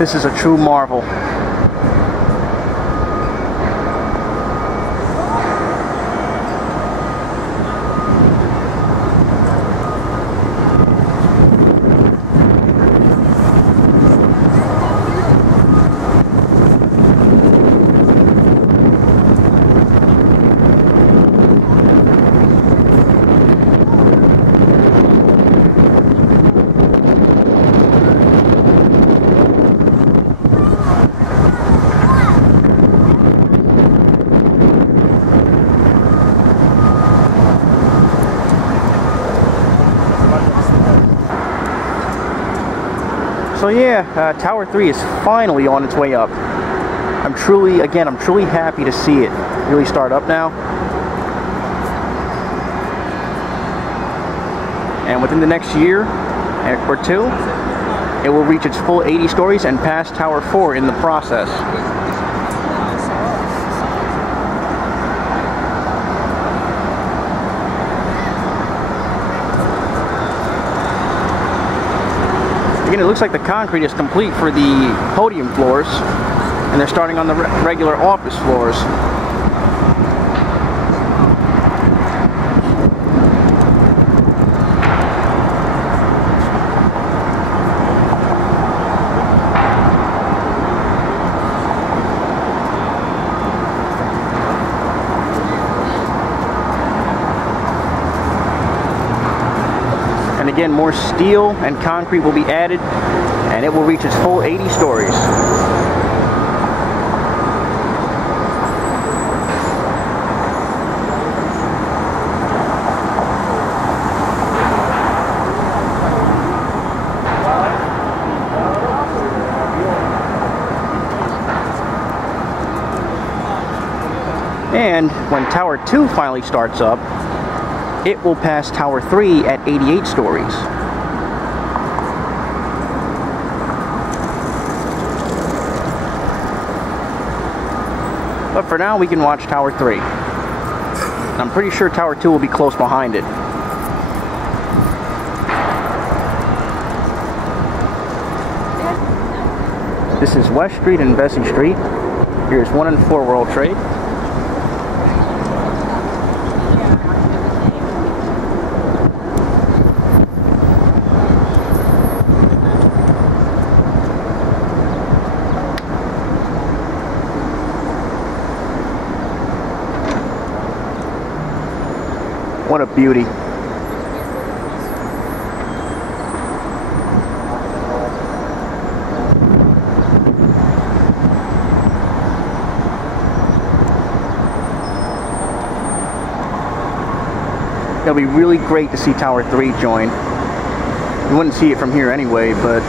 This is a true marvel. So yeah, Tower 3 is finally on its way up. I'm truly happy to see it really start up now. And within the next year or two, it will reach its full 80 stories and pass Tower 4 in the process. Again, it looks like the concrete is complete for the podium floors, and they're starting on the regular office floors. And again, more steel and concrete will be added, and it will reach its full 80 stories. And when Tower 2 finally starts up, it will pass Tower 3 at 88 stories. But for now, we can watch Tower 3. I'm pretty sure Tower 2 will be close behind it. This is West Street and Vesey Street. Here's 1 and 4 World Trade. What a beauty. It'll be really great to see Tower 3 join. You wouldn't see it from here anyway, but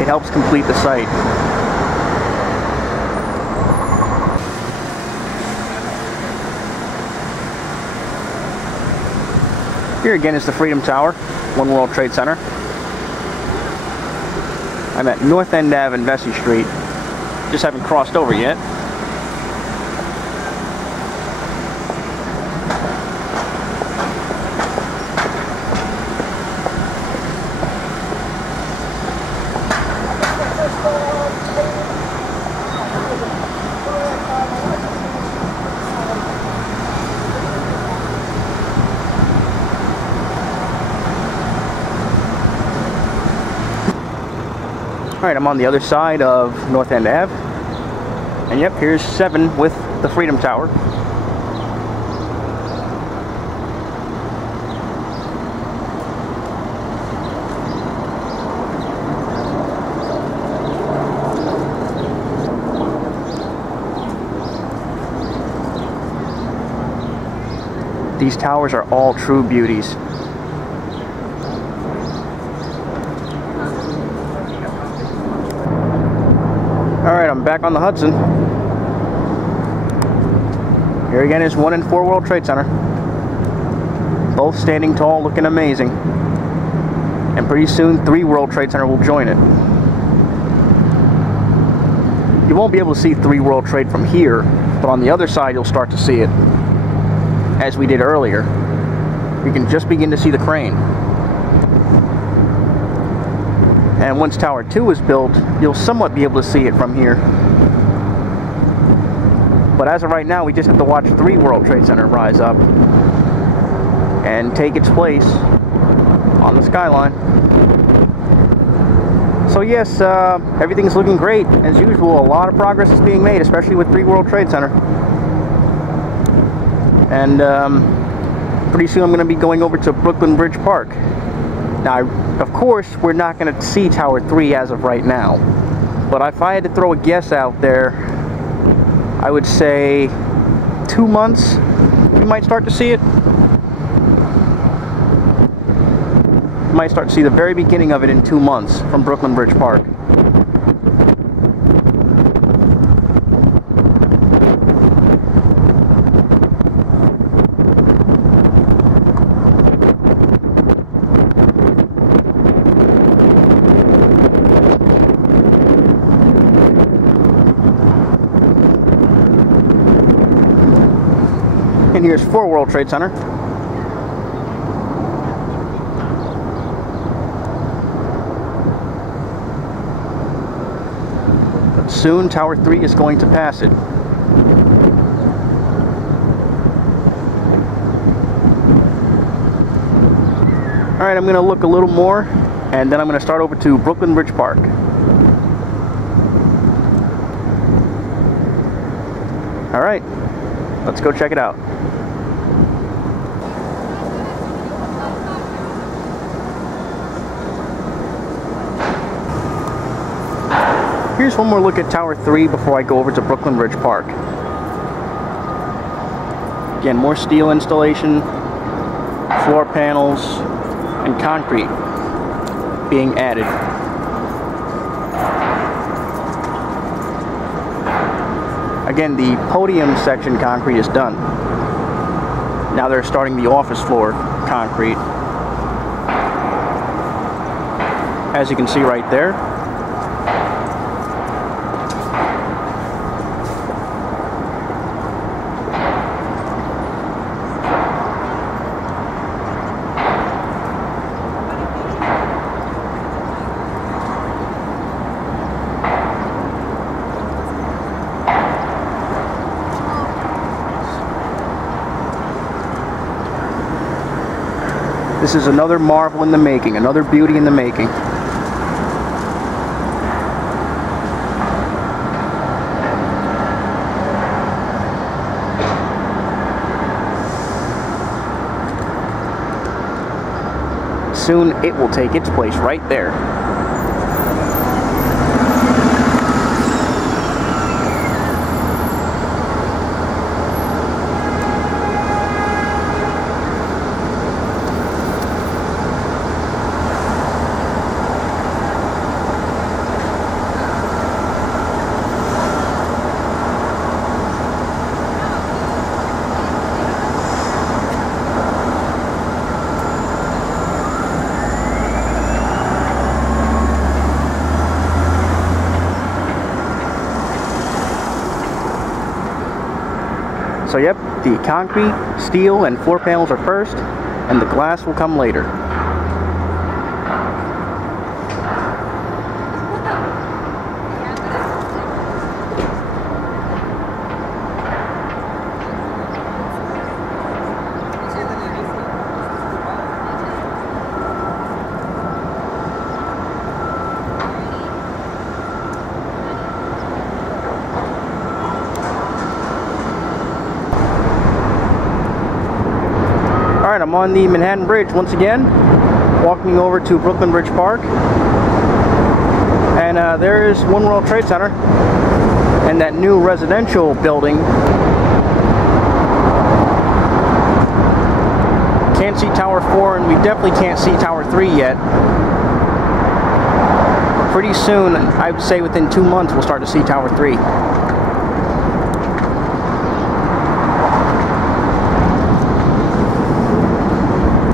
it helps complete the site. Here again is the Freedom Tower, 1 World Trade Center. I'm at North End Ave and Vesey Street. Just haven't crossed over yet. Alright, I'm on the other side of North End Ave. And yep, here's 7 with the Freedom Tower. These towers are all true beauties. Alright, I'm back on the Hudson. Here again is 1 and 4 World Trade Center. Both standing tall, looking amazing. And pretty soon 3 World Trade Center will join it. You won't be able to see 3 World Trade from here, but on the other side you'll start to see it. As we did earlier. You can just begin to see the crane. And once Tower 2 is built, you'll somewhat be able to see it from here. But as of right now, we just have to watch 3 World Trade Center rise up and take its place on the skyline. So yes, everything's looking great. As usual, a lot of progress is being made, especially with 3 World Trade Center. And pretty soon I'm going to be going over to Brooklyn Bridge Park. Now, of course, we're not going to see Tower 3 as of right now. But if I had to throw a guess out there, I would say 2 months, we might start to see it. We might start to see the very beginning of it in 2 months from Brooklyn Bridge Park. And here's 4 World Trade Center. But soon Tower 3 is going to pass it. Alright, I'm going to look a little more, and then I'm going to start over to Brooklyn Bridge Park. Alright, let's go check it out. Here's one more look at Tower 3 before I go over to Brooklyn Bridge Park. Again, more steel installation, floor panels, and concrete being added. Again, the podium section concrete is done. Now they're starting the office floor concrete. As you can see right there. This is another marvel in the making, another beauty in the making. Soon it will take its place right there. So yep, the concrete, steel, and floor panels are first, and the glass will come later. Alright, I'm on the Manhattan Bridge once again, walking over to Brooklyn Bridge Park. And there is One World Trade Center and that new residential building. Can't see Tower 4, and we definitely can't see Tower 3 yet. Pretty soon, I would say within 2 months, we'll start to see Tower 3.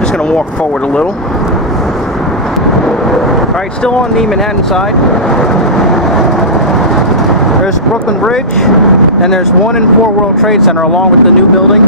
Just gonna walk forward a little. Alright, still on the Manhattan side. There's Brooklyn Bridge, and there's 1 and 4 World Trade Center along with the new building.